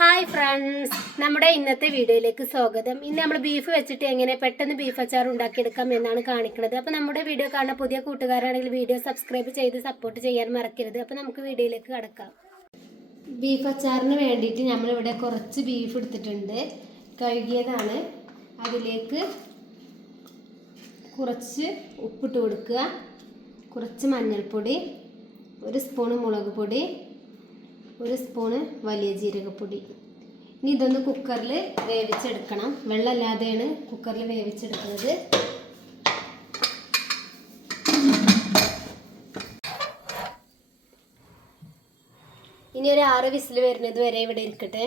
Hi friends, നമ്മുടെ ഇന്നത്തെ വീഡിയോയിലേക്ക് സ്വാഗതം. ഇന്ന് നമ്മൾ ബീഫ് വെച്ചിട്ട് എങ്ങനെ പെട്ടെന്ന് ബീഫ് അച്ചാർ ഉണ്ടാക്കിയെടുക്കാം എന്നാണ് കാണിക്കുന്നത്. അപ്പോൾ നമ്മുടെ വീഡിയോ കാണുന്ന പുതിയ കൂട്ടുകാരാണെങ്കിൽ വീഡിയോ സബ്സ്ക്രൈബ് ചെയ്ത് സപ്പോർട്ട് ചെയ്യാൻ മറക്കരുത്. അപ്പോൾ നമുക്ക് വീഡിയോയിലേക്ക് കടക്കാം. ബീഫ് അച്ചാറിന് വേണ്ടിയിട്ട് നമ്മളിവിടെ കുറച്ച് ബീഫ് എടുത്തിട്ടുണ്ട്, കഴുകിയതാണ്. അതിലേക്ക് കുറച്ച് ഉപ്പിട്ട് കൊടുക്കുക, കുറച്ച് മഞ്ഞൾപ്പൊടി, 1 സ്പൂൺ മുളക് പൊടി, 1 സ്പൂണ് വലിയ ജീരകപ്പൊടി. ഇനി ഇതൊന്ന് കുക്കറിൽ വേവിച്ചെടുക്കണം. വെള്ളമില്ലാതെയാണ് കുക്കറിൽ വേവിച്ചെടുക്കുന്നത്. ഇനി ഒരു 6 വിസിൽ വരുന്നത് വരെ ഇവിടെ ഇരിക്കട്ടെ.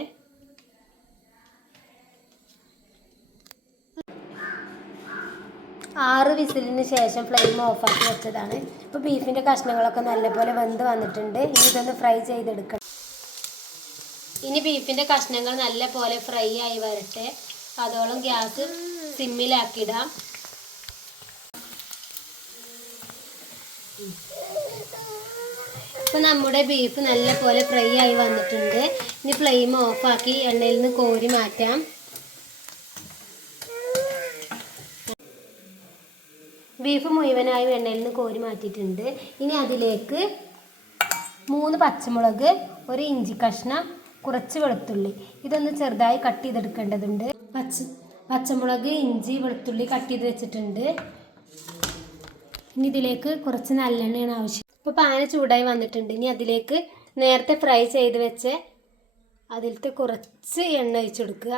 ആറ് വിസിലിന് ശേഷം ഫ്ലെയിം ഓഫാക്കി വെച്ചതാണ്. ഇപ്പോൾ ബീഫിൻ്റെ കഷ്ണങ്ങളൊക്കെ നല്ലപോലെ വെന്ത് വന്നിട്ടുണ്ട്. ഇനി ഇതൊന്ന് ഫ്രൈ ചെയ്തെടുക്കണം. ഇനി ബീഫിൻ്റെ കഷ്ണങ്ങൾ നല്ല പോലെ ഫ്രൈ ആയി വരട്ടെ. അതോളം ഗ്യാസ് സിമ്മിലാക്കിയിടാം. ഇപ്പോൾ നമ്മുടെ ബീഫ് നല്ല പോലെ ഫ്രൈ ആയി വന്നിട്ടുണ്ട്. ഇനി ഫ്ലെയിം ഓഫാക്കി എണ്ണയിൽ നിന്ന് കോരി മാറ്റാം. ബീഫ് മുഴുവനായി എണ്ണയിൽ നിന്ന് കോരി മാറ്റിയിട്ടുണ്ട്. ഇനി അതിലേക്ക് 3 പച്ചമുളക്, 1 ഇഞ്ചി കഷ്ണം, കുറച്ച് വെളുത്തുള്ളി, ഇതൊന്ന് ചെറുതായി കട്ട് ചെയ്തെടുക്കേണ്ടതുണ്ട്. പച്ചമുളക്, ഇഞ്ചി, വെളുത്തുള്ളി കട്ട് ചെയ്ത് വെച്ചിട്ടുണ്ട്. ഇനി ഇതിലേക്ക് കുറച്ച് നല്ലെണ്ണയാണ് ആവശ്യം. ഇപ്പോൾ പാന് ചൂടായി വന്നിട്ടുണ്ട്. ഇനി അതിലേക്ക് നേരത്തെ ഫ്രൈ ചെയ്ത് വെച്ച് അതിലത്തെ കുറച്ച് എണ്ണ ഒഴിച്ചു കൊടുക്കുക.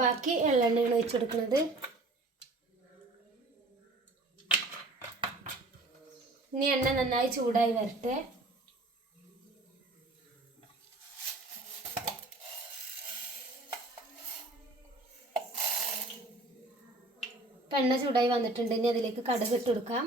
ബാക്കി എള്ളെണ്ണയാണ് ഒഴിച്ചു കൊടുക്കുന്നത്. ഇനി എണ്ണ നന്നായി ചൂടായി വരട്ടെ. എണ്ണ ചൂടായി വന്നിട്ടുണ്ട്. ഇനി അതിലേക്ക് കടുക് ഇട്ട് കൊടുക്കാം.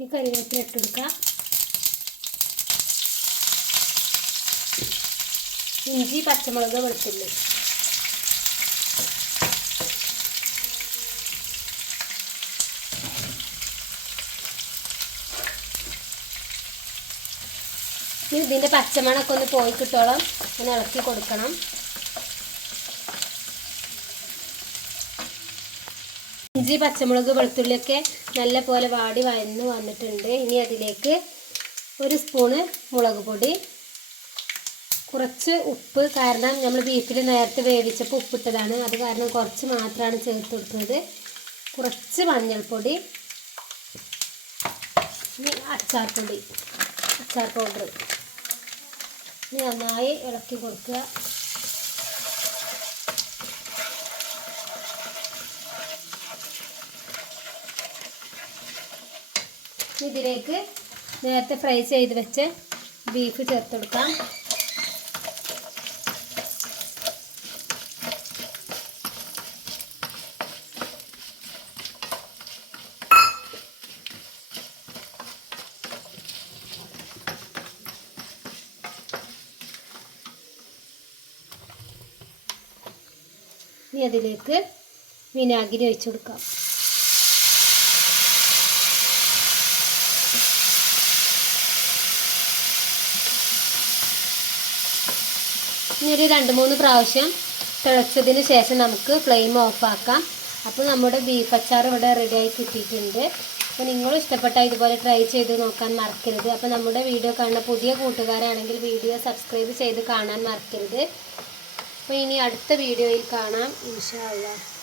ഈ കറിവേപ്പില ഇട്ട് കൊടുക്കാം. ഇഞ്ചി, പച്ചമുളക്, വെളുത്തുള്ളി. ഇതിൻ്റെ പച്ചമണമൊക്കെ ഒന്ന് പോയി കിട്ടോളം ഒന്ന് ഇളക്കി കൊടുക്കണം. ഇഞ്ചി, പച്ചമുളക്, വെളുത്തുള്ളിയൊക്കെ നല്ല പോലെ വാടി വഴന്ന് വന്നിട്ടുണ്ട്. ഇനി അതിലേക്ക് 1 സ്പൂണ് മുളക് പൊടി, കുറച്ച് ഉപ്പ്, കാരണം നമ്മൾ ബീഫിൽ നേരത്തെ വേവിച്ചപ്പോൾ ഉപ്പിട്ടതാണ്, അത് കാരണം കുറച്ച് മാത്രമാണ് ചേർത്ത് കൊടുക്കുന്നത്. കുറച്ച് മഞ്ഞൾപ്പൊടി, ഇനി അച്ചാർ പൗഡർ. ഇനി നന്നായി ഇളക്കി കൊടുക്കുക. ഇതിലേക്ക് നേരത്തെ ഫ്രൈ ചെയ്ത് വെച്ച് ബീഫ് ചേർത്ത് കൊടുക്കാം. ഇനി അതിലേക്ക് വിനാഗിരി ഒഴിച്ചു കൊടുക്കാം. ഇനി ഒരു 2-3 പ്രാവശ്യം തിളച്ചതിന് ശേഷം നമുക്ക് ഫ്ലെയിം ഓഫാക്കാം. അപ്പോൾ നമ്മുടെ ബീഫ് അച്ചാർ ഇവിടെ റെഡിയായി കിട്ടിയിട്ടുണ്ട്. അപ്പോൾ നിങ്ങളും ഇഷ്ടപ്പെട്ടാൽ ഇതുപോലെ ട്രൈ ചെയ്ത് നോക്കാൻ മറക്കരുത്. അപ്പോൾ നമ്മുടെ വീഡിയോ കാണുന്ന പുതിയ കൂട്ടുകാരാണെങ്കിൽ വീഡിയോ സബ്സ്ക്രൈബ് ചെയ്ത് കാണാൻ മറക്കരുത്. അപ്പോൾ ഇനി അടുത്ത വീഡിയോയിൽ കാണാം, ഇൻഷാ അല്ലാഹ്.